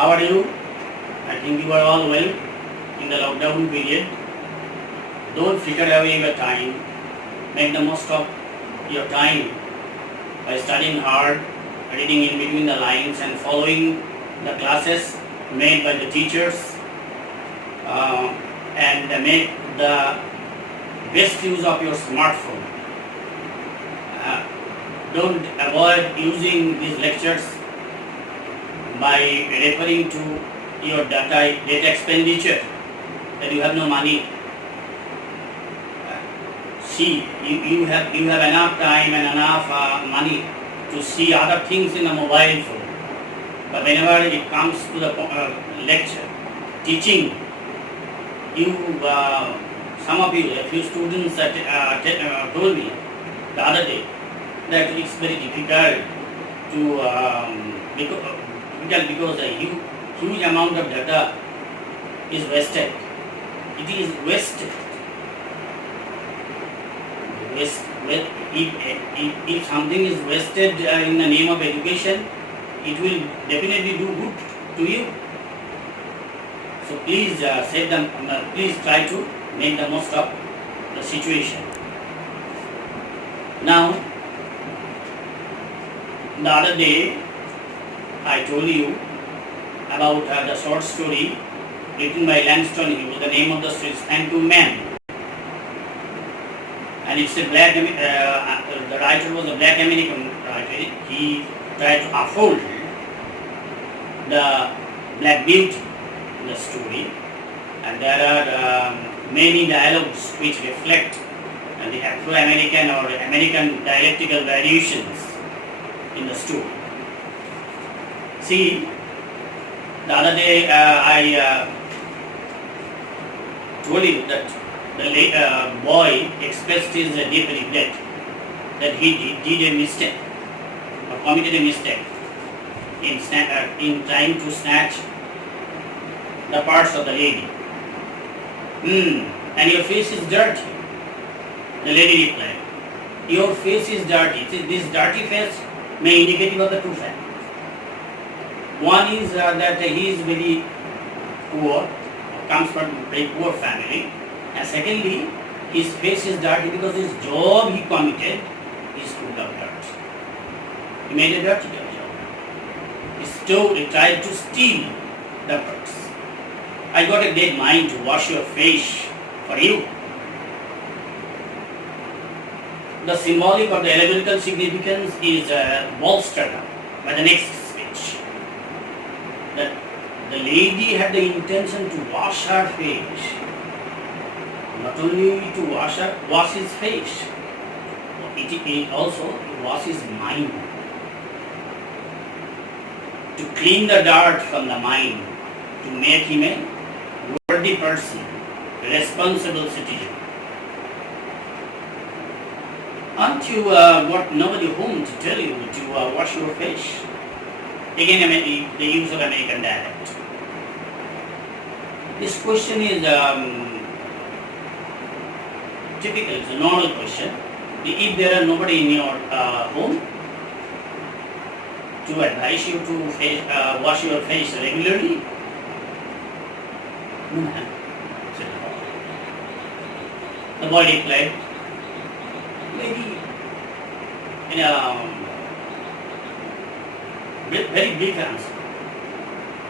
How are you? I think you are all well in the lockdown period. Don't fritter away your time. Make the most of your time by studying hard, reading in between the lines, and following the classes made by the teachers, and make the best use of your smartphone. Uh, don't avoid using these lectures by referring to your data expenditure, that you have no money. See, you have enough time and enough money to see other things in a mobile phone. But whenever it comes to the lecture, teaching, some of you, a few students told me the other day that it's very difficult because a huge amount of data is wasted. It is wasted. If something is wasted in the name of education, it will definitely do good to you. So please please try to make the most of the situation. Now, the other day I told you about the short story written by Langston Hughes. The name of the story is Thank You Man. And it's a black, the writer was a black American writer. He tried to uphold the black beauty in the story. And there are many dialogues which reflect the Afro-American or American dialectical variations in the story. See, the other day I told you that the boy expressed his deep regret that he did a mistake or committed a mistake in trying to snatch the parts of the lady. And your face is dirty. The lady replied, your face is dirty. This dirty face may indicate of the two facts. One is that he is very poor, comes from a very poor family. And secondly, his face is dirty because his job he committed is full of dirt. He made a dirty job. He tried to steal the purse. I got a dead mind to wash your face for you. The symbolic or the allegorical significance is bolstered up by the next speech. That the lady had the intention to wash her face. Not only to wash his face, it also wash his mind. To clean the dirt from the mind, to make him a worthy person, a responsible citizen. Aren't you got nobody home to tell you to wash your face? Again, the use of American dialect. This question is typical, it's a normal question. If there are nobody in your home to advise you to wash your face regularly, the boy replied, maybe in a very brief answer,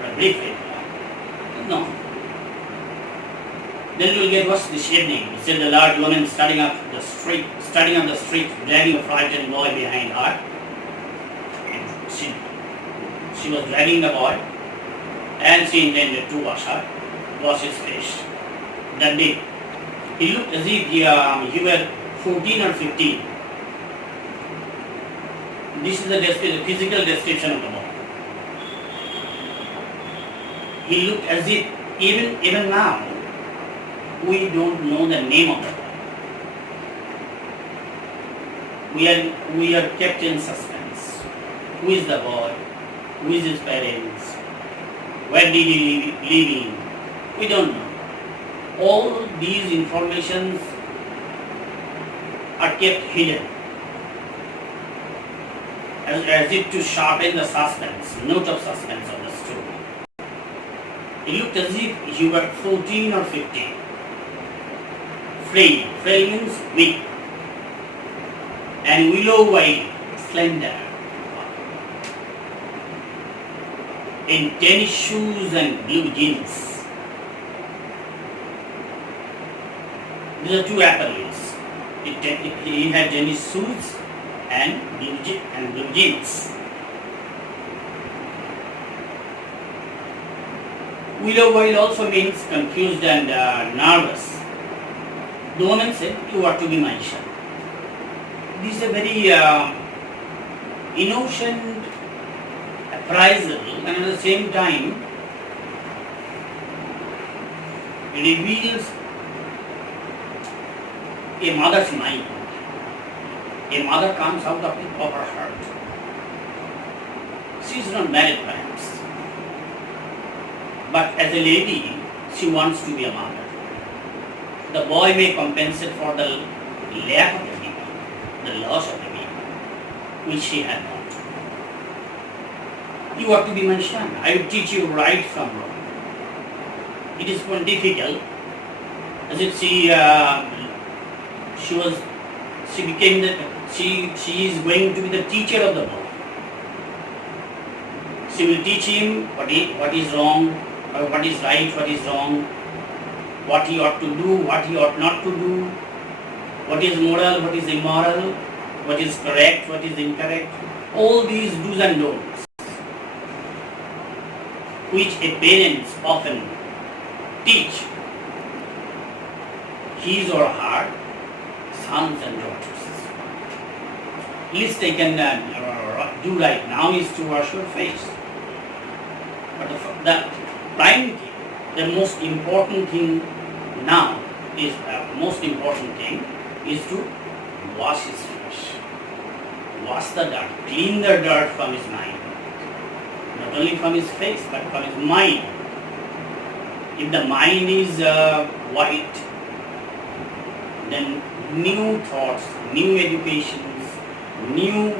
a brief reply. No. Then you will get what's this evening, said the large woman starting up the street, dragging a frightened boy behind her. And she was dragging the boy, and she intended to wash his face. That day, he looked as if he were 14 or 15. This is the physical description of the boy. He looked as if, even now, we don't know the name of the boy. We are kept in suspense. Who is the boy? Who is his parents? Where did he live in? We don't know. All these informations are kept hidden as if to sharpen the suspense, note of suspense of the story. It looked as if you were 14 or 15. Frail. Frail means weak. And willow-white, slender. In tennis shoes and blue jeans. These are two apparels. He had tennis shoes and blue jeans. Willow-white also means confused and nervous. The woman said, "You are to be my son." This is a very innocent appraisal, and at the same time it reveals a mother's mind. A mother comes out of her heart. She is not married perhaps, but as a lady, she wants to be a mother. The boy may compensate for the lack of the baby, the loss of the baby, which she had not. You are to be my son. I will teach you right from wrong. It is quite difficult. As if she is going to be the teacher of the boy. She will teach him what is wrong, or what is right, what is wrong, what he ought to do, what he ought not to do, what is moral, what is immoral, what is correct, what is incorrect. All these do's and don'ts, which a parents often teach his or her sons and daughters. Least they can do right now is to wash your face. But the prime thing, the most important thing now is to wash his face. Wash the dirt, clean the dirt from his mind. Not only from his face, but from his mind. If the mind is white, then new thoughts, new educations, new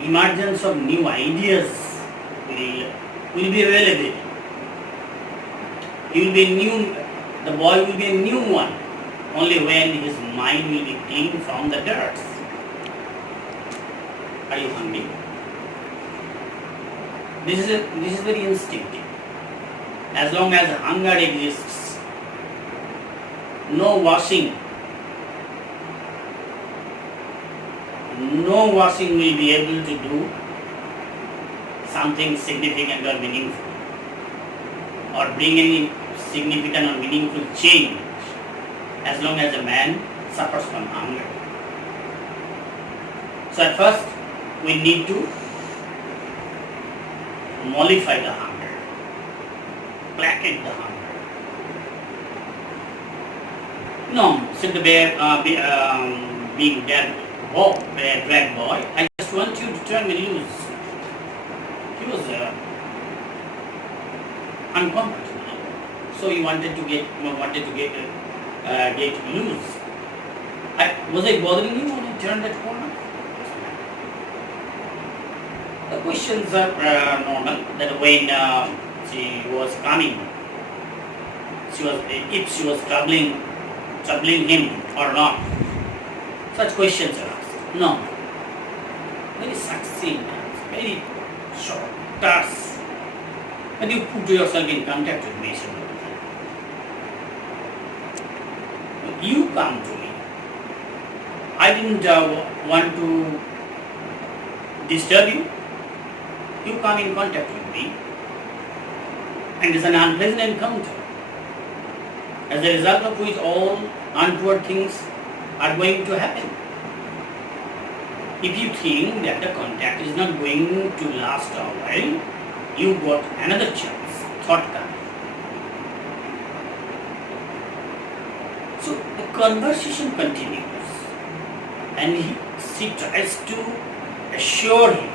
emergence of new ideas will be available. He will be new, the boy will be a new one, only when his mind will be clean from the dirt. Are you hungry? This is very instinctive. As long as hunger exists, no washing will be able to do something significant or meaningful, or bring any significant or meaningful change, as long as a man suffers from hunger. So at first, we need to mollify the hunger, placate the hunger. No, said the being dead drag boy, I just want you to turn me loose. He was uncomfortable, so he wanted to get loose. Was I bothering you when you turned that corner? The questions are normal. That when she was coming, if she was troubling him or not. Such questions are asked. No. Very succinct, very short, terse. When you put yourself in contact with me, you come to me. I didn't want to disturb you. You come in contact with me, and it's an unpleasant encounter, as a result of which all untoward things are going to happen. If you think that the contact is not going to last a while, you got another chance, thought coming. So the conversation continues, and she tries to assure him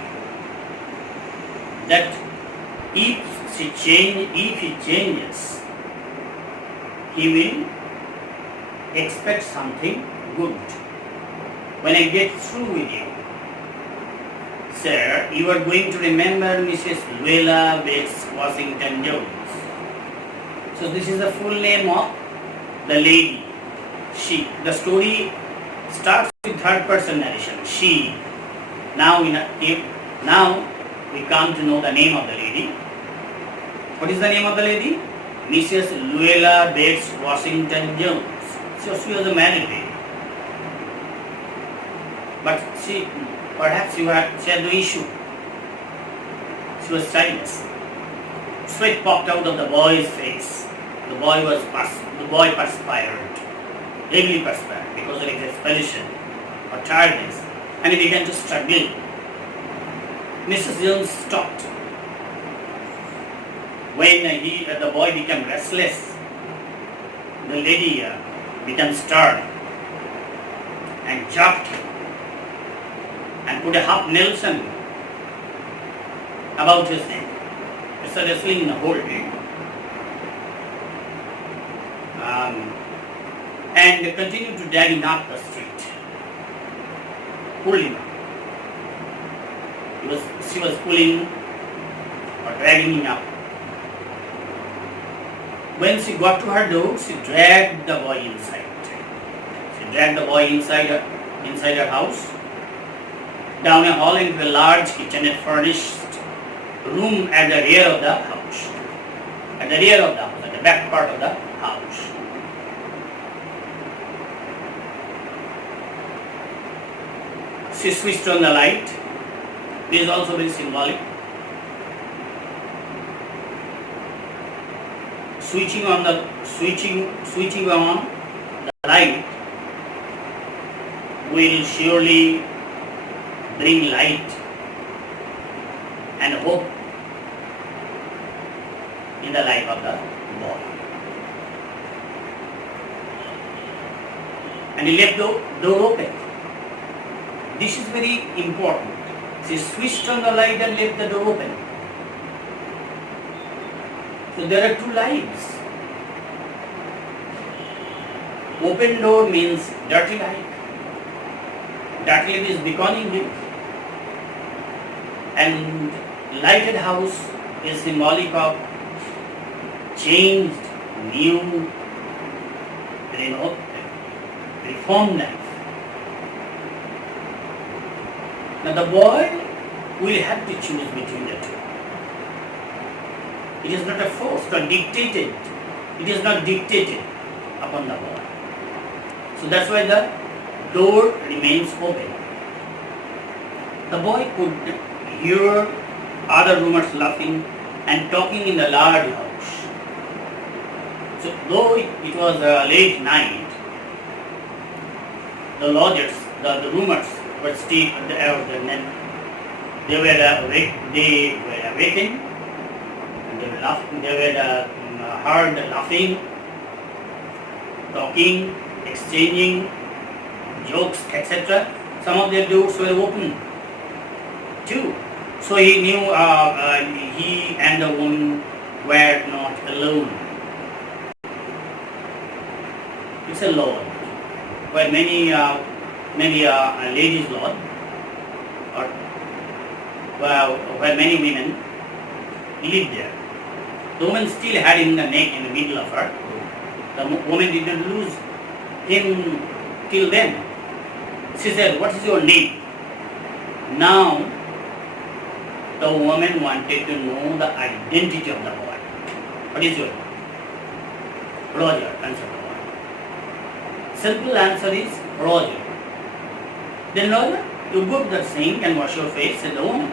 that if he changes, he will expect something good. When I get through with you, sir, you are going to remember Mrs. Luella Bates Washington Jones. So this is the full name of the lady. She. The story starts with third person narration. She. Now we come to know the name of the lady. What is the name of the lady? Mrs. Luella Bates Washington Jones. So she was a married lady. But perhaps she had no issue. She was childless. Sweat popped out of the boy's face. The boy perspired, heavily perspired because of his expulsion or tiredness, and he began to struggle. Mrs. Jones stopped. When the boy became restless, the lady became stern and jumped and put a half Nelson about his neck. It's a wrestling hold. And continued to drag him up the street. Pulled him up. She was pulling or dragging him up. When she got to her door, she dragged the boy inside. She dragged the boy inside her house, down a hall into a large kitchen, a furnished room at the rear of the house. At the back part of the house. She switched on the light. This is also very symbolic. Switching on the light will surely bring light and hope in the life of the boy. And he left the door open. This is very important. She switched on the light and left the door open. So there are two lives. Open door means dirty light. Dirty light is beckoning him. And lighted house is symbolic of changed, new, reformed life. Now the boy will have to choose between the two. It is not a force or dictated. It is not dictated upon the boy. So that's why the door remains open. The boy could hear other roomers laughing and talking in the large house. So though it was late night, the lodgers, the roomers were still they were awakened. They were laughing. They were heard laughing, talking, exchanging jokes, etc. Some of their doors were open too. So he knew he and the woman were not alone. It's a lodge where many ladies lodge, or where many women live there. The woman still had him in the neck in the middle of her. The woman did not lose him till then. She said, "What is your name?" Now, the woman wanted to know the identity of the boy. What is your name? Roger, answered the boy. Simple answer is Roger. Then Roger, you go to the sink and wash your face, said the woman.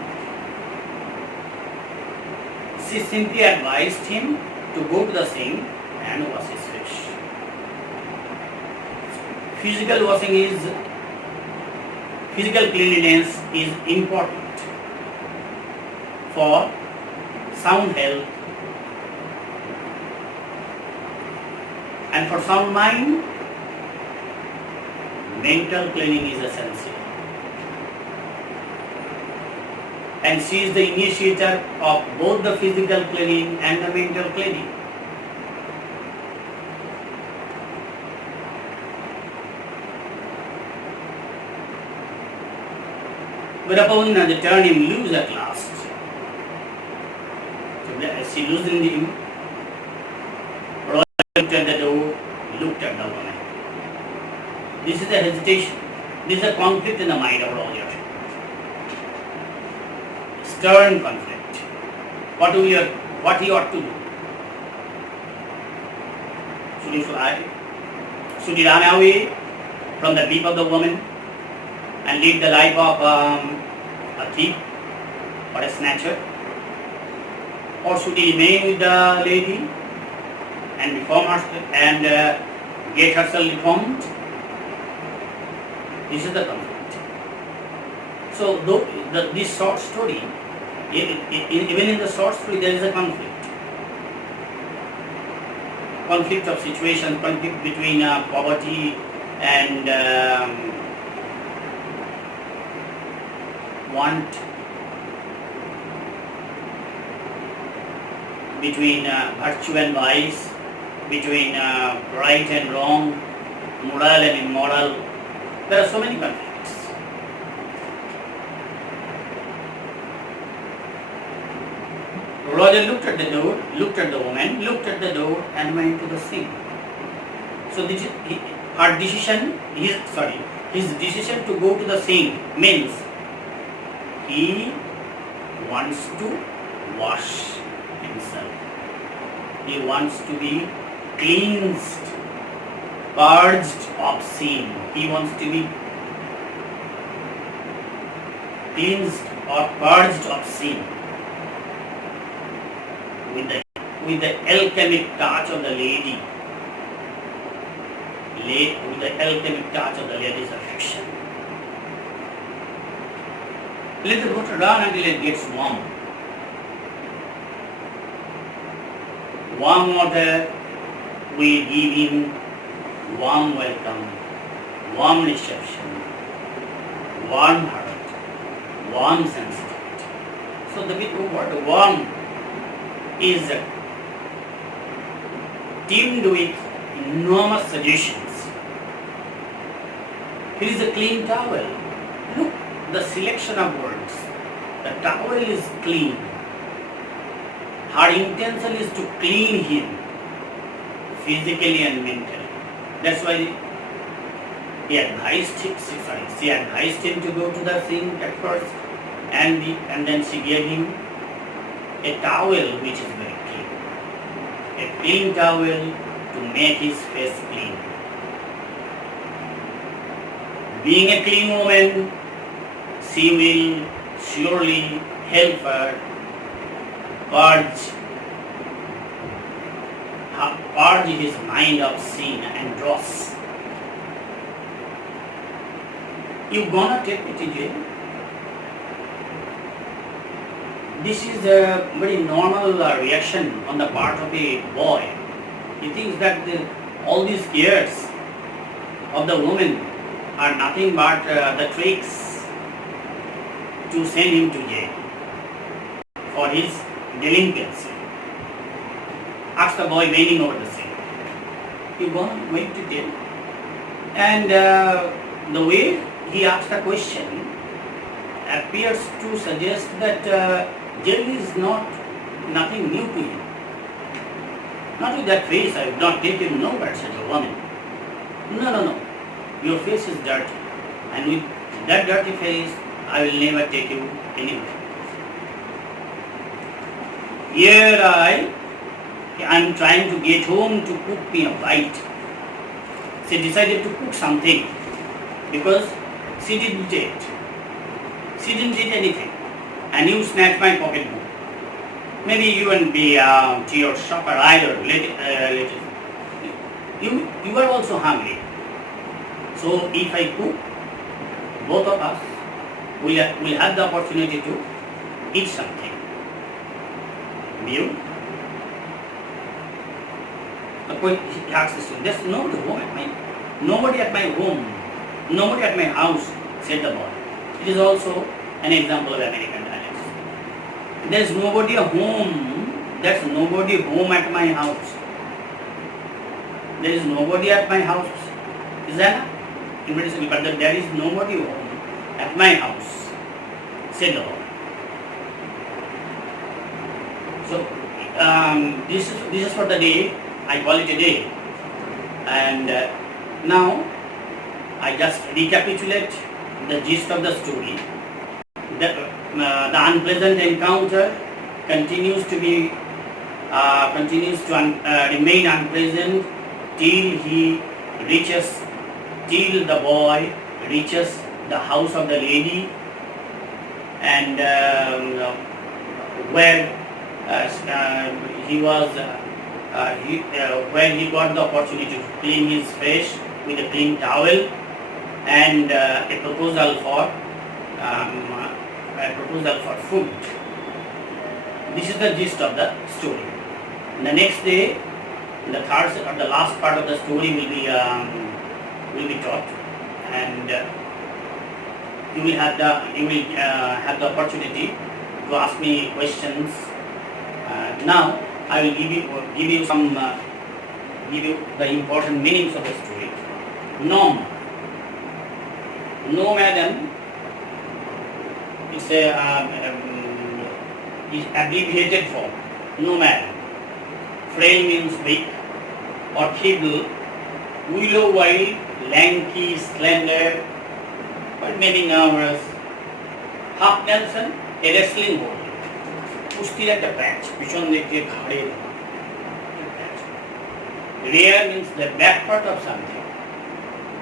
She simply advised him to go to the sink and wash his face. Physical cleanliness is important for sound health and for sound mind. Mental cleaning is essential. And she is the initiator of both the physical cleaning and the mental cleaning. Whereupon they turned him loose at last. So she loosened him looked at the door, looked at the woman. This is a hesitation. This is a conflict in the mind of Roger. Stern conflict. What he ought to do? Should he fly? Should he run away from the grip of the woman and lead the life of a thief or a snatcher? Or should he remain with the lady and reform herself and get herself reformed? This is the conflict. So, this short story, even in the short story, there is a conflict. Conflict of situation, conflict between poverty and want, between virtue and vice, between right and wrong, moral and immoral. There are so many conflicts. Roger looked at the door, looked at the woman, looked at the door and went to the sink. So this is his decision to go to the sink means he wants to wash himself. He wants to be cleansed, purged of sin. He wants to be cleansed or purged of sin with the alchemic touch of the lady. With the alchemic touch of the lady's affection. Let the water run until it gets warm. Warm water will give him warm welcome, warm reception, warm heart, warm sensitivity. So the word warm is teamed with enormous suggestions. Here is a clean towel. Look, the selection of words. The towel is clean. Her intention is to clean him physically and mentally. That's why she advised him to go to the sink at first, and then she gave him a towel which is very clean. A clean towel to make his face clean. Being a clean woman, she will surely help her purge his mind of sin and dross. You gonna take me to jail? This is a very normal reaction on the part of a boy. He thinks that all these years of the woman are nothing but the tricks to send him to jail for his delinquency. Ask the boy bending over the sink. You going to jail? And the way he asked the question appears to suggest that jail is nothing new to him. Not with that face, I would not take you nowhere, such a woman. No. Your face is dirty. And with that dirty face, I will never take you anywhere. Here I am trying to get home to cook me a bite. She decided to cook something because she didn't eat. She didn't eat anything. And you snatched my pocketbook. Maybe you won't be to your supper either. You are also hungry. So if I cook, both of us will have the opportunity to eat something. You? He asks this, there's nobody at my home, nobody at my house, said the boy. It is also an example of American dialects. There's nobody home, there's nobody home at my house. There is nobody at my house. Is that invitation? But there is nobody home at my house, said the boy. So this is for the day I call it a day. And now I just recapitulate the gist of the story. The unpleasant encounter continues to remain unpleasant till the boy reaches the house of the lady, and where he got the opportunity to clean his face with a clean towel, and a proposal for food. This is the gist of the story. The next day, the last part of the story will be taught, and you will have the opportunity to ask me questions. Now I will give you the important meanings of the story. Nomadum is is abbreviated form. Nomad. Frail means weak or feeble. Willow white, lanky, slender, but maybe nervous. Half Nelson, a wrestling ball. কুস্তির একটা প্যাচ পিছন দিকে ঘাড়ে rear means the back part of something,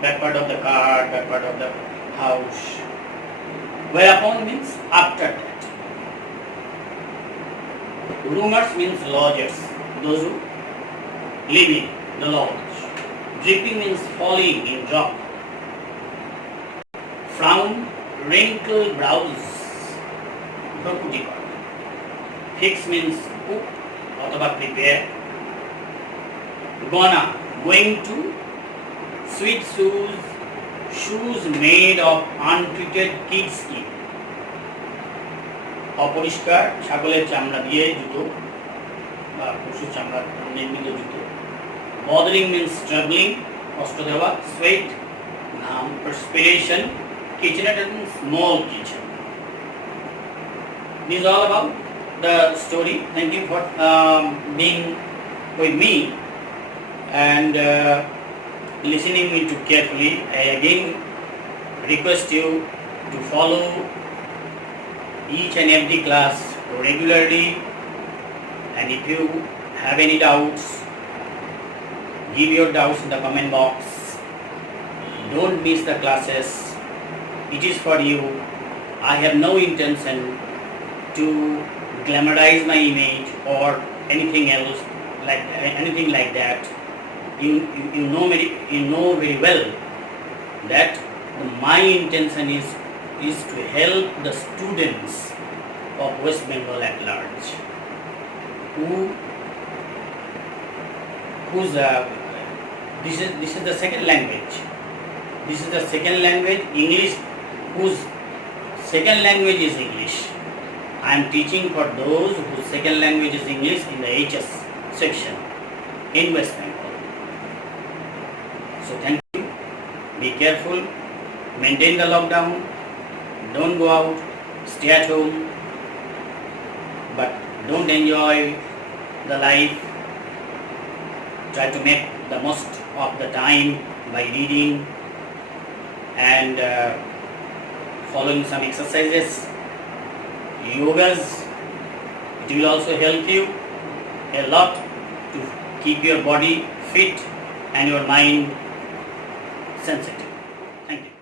back part of the car, back part of the house. Whereupon means after that. Rumors means lodgers, those who live in the lodge. Dripping means falling in drop. Frown, wrinkled brows. Fix means cook or prepare. Gonna, going to. Sweet shoes made of untreated kid skin. অপরিষ্কার ছাগলের চামড়া দিয়ে জুতো বা পশুর চামড়া নির্মিত জুতো। Bothering means struggling, কষ্ট দেওয়া। Sweat, ঘাম, perspiration. Kitchenette means small kitchen. This is all about the story. Thank you for being with me and listening me to carefully. I again request you to follow each and every class regularly, and if you have any doubts, give your doubts in the comment box. Don't miss the classes. It is for you. I have no intention to glamorize my image or anything else like that. You know very well that my intention is to help the students of West Bengal at large whose this is the second language. This is the second language, English, whose second language is English. I am teaching for those whose second language is English in the HS section in West Bengal. So thank you. Be careful. Maintain the lockdown. Don't go out. Stay at home. But don't enjoy the life. Try to make the most of the time by reading and following some exercises, yogas. It will also help you a lot to keep your body fit and your mind sensitive. Thank you.